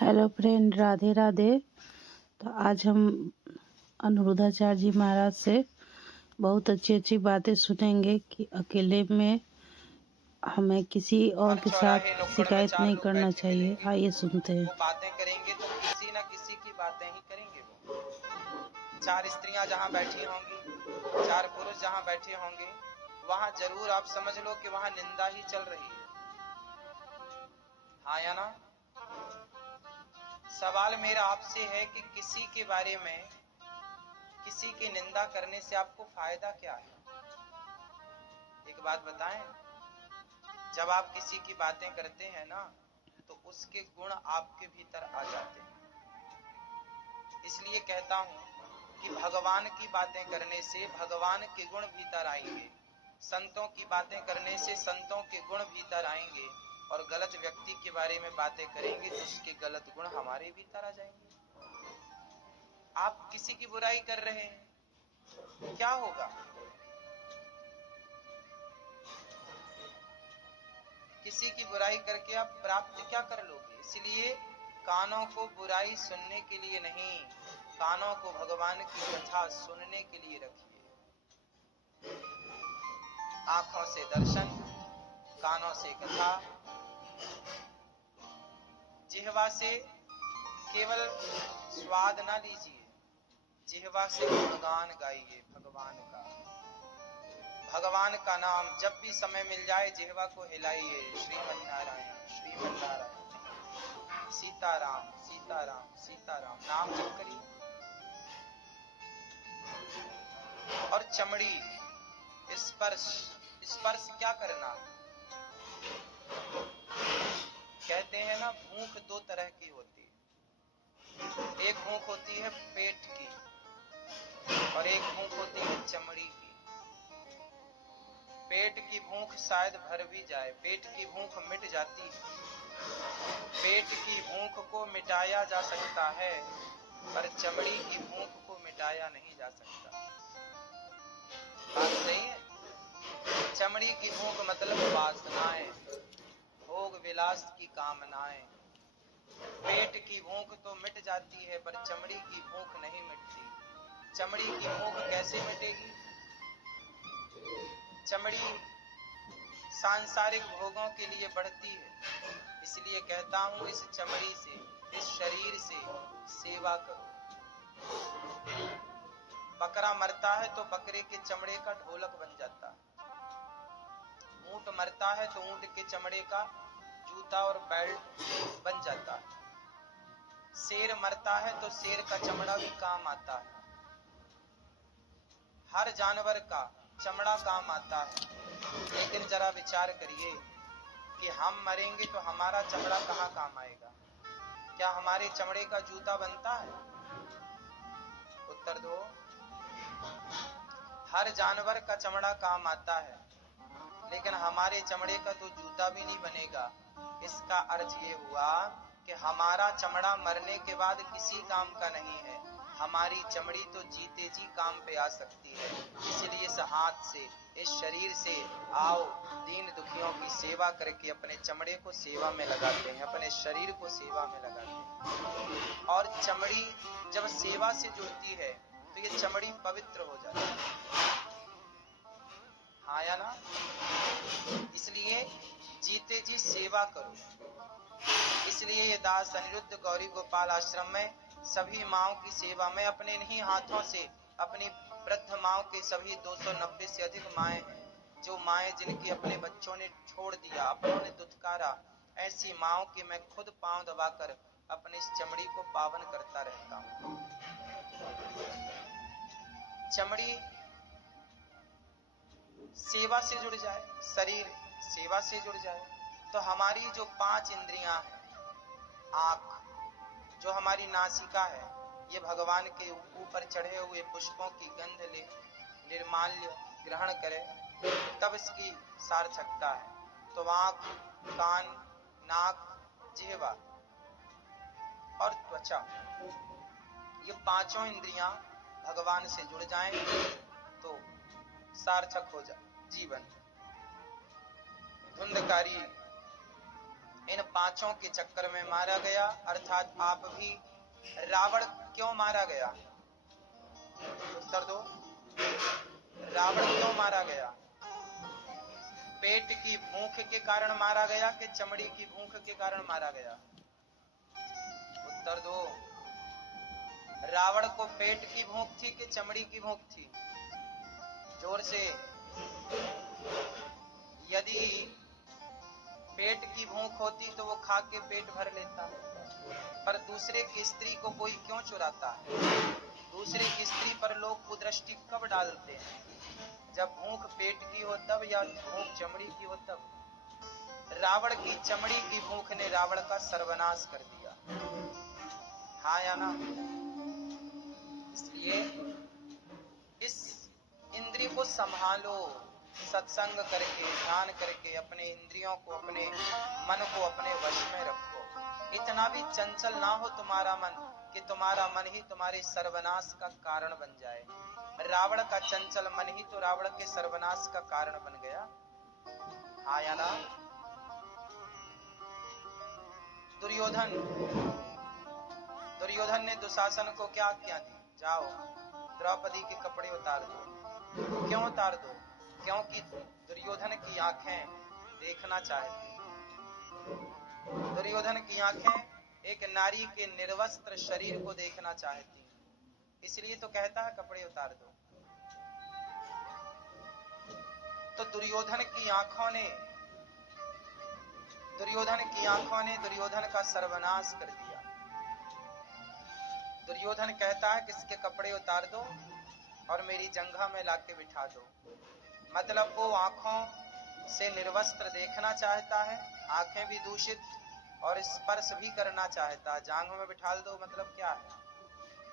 Hello friend, Radhe Radhe. तो आज हम अनिरुद्धाचार्य जी महाराज से बहुत अच्छी अच्छी बातें सुनेंगे कि अकेले में हमें किसी और के साथ शिकायत नहीं करना चाहिए। आइए सुनते हैं। वो बातें करेंगे तो किसी न किसी की बातें ही करेंगे। वो चार स्त्रियां जहां बैठी होंगी, चार पुरुष जहां बैठे होंगे, वहां जरूर आप समझ लो कि वहां निंदा ही चल रही है। हाँ या ना? सवाल मेरा आपसे है कि किसी के बारे में किसी की निंदा करने से आपको फायदा क्या है? एक बात बताएं, जब आप किसी की बातें करते हैं ना, तो उसके गुण आपके भीतर आ जाते हैं। इसलिए कहता हूं कि भगवान की बातें करने से भगवान के गुण भीतर आएंगे, संतों की बातें करने से संतों के गुण भीतर आएंगे, और गलत व्यक्ति के बारे में बातें करेंगे तो उसके गलत गुण हमारे भीतर आ जाएंगे। आप किसी की बुराई कर रहे हैं, क्या होगा? किसी की बुराई करके आप प्राप्त क्या कर लोगे? इसलिए कानों को बुराई सुनने के लिए नहीं, कानों को भगवान की कथा सुनने के लिए रखिए। आंखों से दर्शन, कानों से कथा, जिह्वा से केवल स्वाद ना लीजिए, जिह्वा से गुणगान गाइए भगवान का। भगवान का नाम जब भी समय मिल जाए जिह्वा को हिलाइए, श्रीमन्नारायण श्रीमन्नारायण, सीताराम सीताराम सीताराम नाम जप करिए। और चमड़ी, स्पर्श, स्पर्श क्या करना? कहते हैं ना, भूख दो तरह की होती है। एक भूख होती है पेट की, और एक भूख होती है चमड़ी की। पेट की भूख शायद भर भी जाए, पेट की भूख मिट जाती है। पेट की भूख को मिटाया जा सकता है, पर चमड़ी की भूख को मिटाया नहीं जा सकता। बात सही है? चमड़ी की भूख मतलब वासनाएं, भोग विलास की कामनाएं। पेट की भूख तो मिट जाती है, पर चमड़ी की भूख नहीं मिटती। चमड़ी की भूख कैसे मिटेगी? चमड़ी सांसारिक भोगों के लिए बढ़ती है। इसलिए कहता हूं, इस चमड़ी से, इस शरीर से सेवा करो। बकरा मरता है तो बकरे के चमड़े का ढोलक बन जाता है। ऊंट मरता है तो ऊंट के चमड़े का जूता और बेल्ट बन जाता है। शेर मरता है तो शेर का चमड़ा भी काम आता है। हर जानवर का चमड़ा काम आता है। लेकिन जरा विचार करिए कि हम मरेंगे तो हमारा चमड़ा कहाँ काम आएगा? क्या हमारे चमड़े का जूता बनता है? उत्तर दो। हर जानवर का चमड़ा काम आता है, लेकिन हमारे चमड़े का तो जूता भी नहीं बनेगा। इसका अर्थ ये हुआ कि हमारा चमड़ा मरने के बाद किसी काम का नहीं है। हमारी चमड़ी तो जीते जी काम पे आ सकती है। इसलिए इस हाथ से, इस शरीर से आओ दीन दुखियों की सेवा करके अपने चमड़े को सेवा में लगाते हैं, अपने शरीर को सेवा में लगाते हैं। और चमड़ी जब सेवा से जुड़ती है तो ये चमड़ी पवित्र हो जाती है। हाँ या ना? इसलिए जीते जी सेवा करो। इसलिए ये दास अनिरुद्ध गौरी गोपाल आश्रम में सभी माओं की सेवा में अपने इन्हीं हाथों से, अपनी वृद्ध माओं के सभी 290 से अधिक माएं हैं, जो माएं जिनकी अपने बच्चों ने छोड़ दिया, अपनों ने दुत्कारा, ऐसी माओं की मैं खुद पांव दबाकर अपनी इस चमड़ी को पावन करता रहता हूं। चमड़ी सेवा से जुड़ जाए, शरीर सेवा से जुड़ जाए, तो हमारी जो 5 इंद्रियां हैं, आंख, जो हमारी नासिका है, ये भगवान के ऊपर चढ़े हुए पुष्पों की गंध ले, निर्माल्य ग्रहण करे, तब इसकी सार्थकता है। तो आंख, कान, नाक, जिह्वा और त्वचा, ये पांचों इंद्रियां भगवान से जुड़ जाएं तो सार्थक हो जाए जीवन। धुंधकारी इन पांचों के चक्कर में मारा गया। अर्थात आप भी। रावण क्यों मारा गया? उत्तर दो। रावण क्यों मारा गया? पेट की भूख के कारण मारा गया कि चमड़ी की भूख के कारण मारा गया? उत्तर दो। रावण को पेट की भूख थी कि चमड़ी की भूख थी? जोर से। यदि पेट की भूख होती तो वो खा के पेट भर लेता, पर दूसरे की स्त्री को कोई क्यों चुराता है? दूसरे की स्त्री पर लोग कुदृष्टि कब डालते हैं? जब भूख पेट की हो तब, या भूख चमड़ी की हो तब। रावण की चमड़ी की भूख ने रावण का सर्वनाश कर दिया। हाँ या ना? इसलिए इस इंद्रिय को संभालो, सत्संग करके, ध्यान करके अपने इंद्रियों को, अपने मन को अपने वश में रखो। इतना भी चंचल ना हो तुम्हारा मन कि तुम्हारा मन ही तुम्हारे सर्वनाश का कारण बन जाए। रावण का चंचल मन ही तो रावण के सर्वनाश का कारण बन गया। हाँ या ना? दुर्योधन ने दुशासन को क्या आज्ञा दी? जाओ द्रौपदी के कपड़े उतार दो। क्यों उतार दो? क्योंकि दुर्योधन की आंखें देखना चाहती। दुर्योधन की आंखें एक नारी के निर्वस्त्र शरीर को देखना चाहती, इसलिए तो कहता है कपड़े उतार दो। तो दुर्योधन की आंखों ने दुर्योधन का सर्वनाश कर दिया। दुर्योधन कहता है किसके कपड़े उतार दो और मेरी जंघा में लाके बिठा दो। मतलब वो आंखों से निर्वस्त्र देखना चाहता है, आंखें भी दूषित, और स्पर्श भी करना चाहता है। जांघ में बिठा दो मतलब क्या है?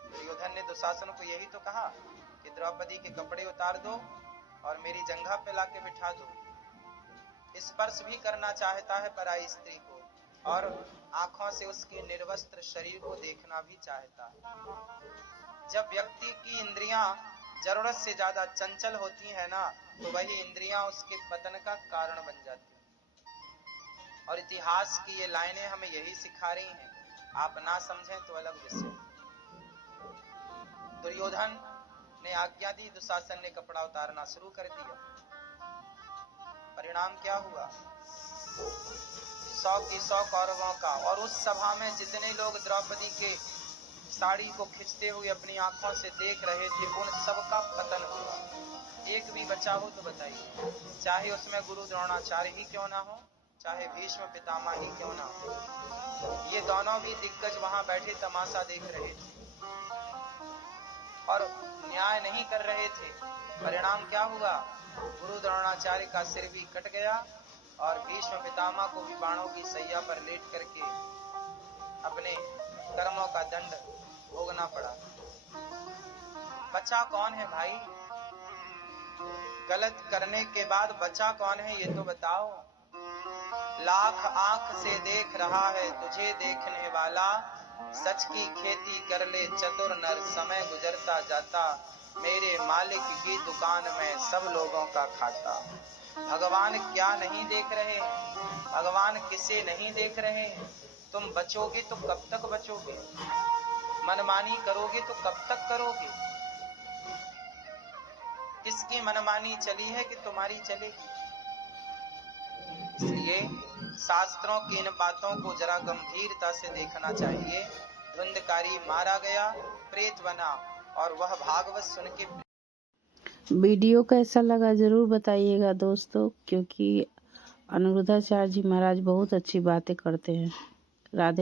दुर्योधन ने दुशासन को यही तो कहा कि द्रौपदी के कपड़े उतार दो और मेरी जंघा पे लाके बिठा दो। स्पर्श भी करना चाहता है पराई स्त्री को, और आंखों से उसकी निर्वस्त्र शरीर को देखना भी चाहता है। जब व्यक्ति की इंद्रियां जरूरत से ज्यादा चंचल होती है ना, तो वही इंद्रियां उसके पतन का कारण बन जाती हैं। और इतिहास की ये लाइनें हमें यही सिखा रही हैं। आप ना समझें तो अलग विषय। दुर्योधन ने आज्ञा दी, दुशासन ने कपड़ा उतारना शुरू कर दिया। परिणाम क्या हुआ? 100 की 100 कौरवों का, और उस सभा में जितने लोग द्रौपदी के साड़ी को खींचते हुए अपनी आंखों से देख रहे थे, उन सबका पतन हुआ। एक भी बचा हो तो बताइए, चाहे उसमें गुरु द्रोणाचार्य ही क्यों ना हो, चाहे भीष्म पितामह ही क्यों ना हो। ये दोनों भी दिग्गज वहां बैठे तमाशा देख रहे थे और न्याय नहीं कर रहे थे। परिणाम क्या हुआ? गुरु द्रोणाचार्य का सिर भी कट गया और भीष्म पितामह को भी बाणों की सैया पर लेट करके अपने कर्मों का दंड भोगना पड़ा। बचा कौन है भाई? गलत करने के बाद बचा कौन है ये तो बताओ। लाख आंख से देख रहा है तुझे देखने वाला, सच की खेती कर ले चतुर नर, समय गुजरता जाता मेरे मालिक की दुकान में सब लोगों का खाता। भगवान क्या नहीं देख रहे हैं? भगवान किसे नहीं देख रहे हैं? तुम बचोगे तो कब तक बचोगे? मनमानी करोगे तो कब तक करोगे? किसकी मनमानी चली है कि तुम्हारी चलेगी? इसलिए शास्त्रों की इन बातों को जरा गंभीरता से देखना चाहिए। धुंधकारी मारा गया, प्रेत बना, और वह भागवत सुन के। वीडियो कैसा लगा जरूर बताइएगा दोस्तों, क्योंकि अनिरुद्धाचार्य जी महाराज बहुत अच्छी बातें करते हैं। राधे।